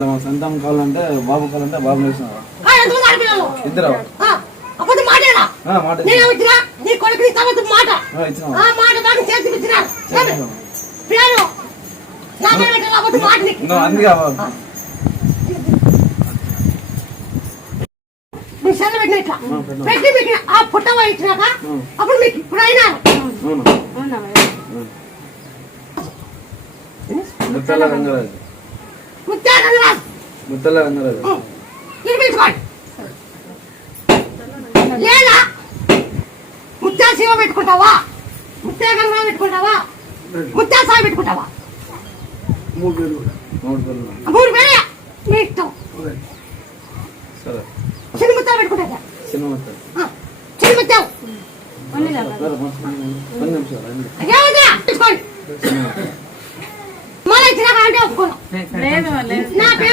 సొంతం కావాలంటే బాబు కావాలంటే బాబు ఇద్దరు పుట్ట ఇచ్చినాక అప్పుడు మీకు ఇప్పుడు అయినా ముత్తల రంగరాజు ముత్తల రంగరాజు లేదా ముత్యా శివ పెట్టుకుంటావా ముత్యా గంగా పెట్టుకుంటావా ముత్యా సాయి పెట్టుకుంటావా మూడు పేరే మీ ఇష్టం చిన్న ముత్యాలు పెట్టుకుంటా చిన్న ముత్యాలు